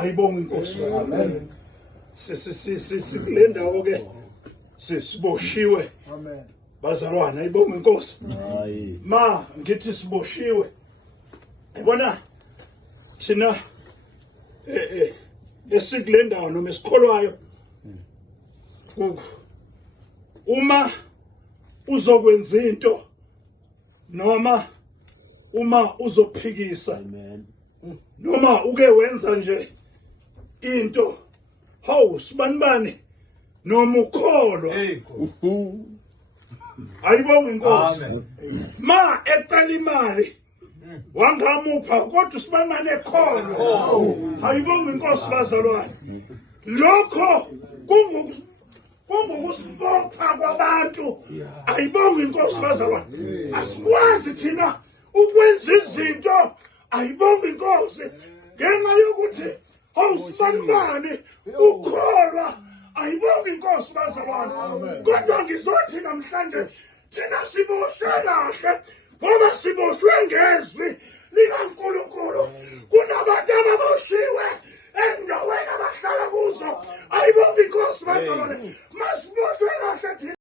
ayibonge inkosi bazalwane. Sikule ndawo ke siboshiwe bazalwane, ayibonge inkosi. Ma ngithi siboshiwe, yabona thina esikule ndawo noma esikholwayo, uma uzokwenza into noma uma uzophikisa noma uke wenza nje into, hawu sibanibani noma ukholwa, ayibonge inkosi. Ma ecela imali wangamupha kodwa sibanibani ekholwa, ayibonge inkosi bazalwane. Lokho kungukusibopha kwabantu, ayibonge inkosi bazalwane. Asikwazi thina ukwenza izinto, ayibonge inkosi, ngenxa yokuthi awusibanibani ukholwa, ayibonge inkosi bazalwane. Kodwa ngizothi namhlanje thina siboshwe kahle ngoba siboshwe ngezwi likaNkulunkulu. Kunabantu ababoshiwe endaweni abahlala kuzo, ayibonge inkosi bazalwane. Masiboshwe kahle thina.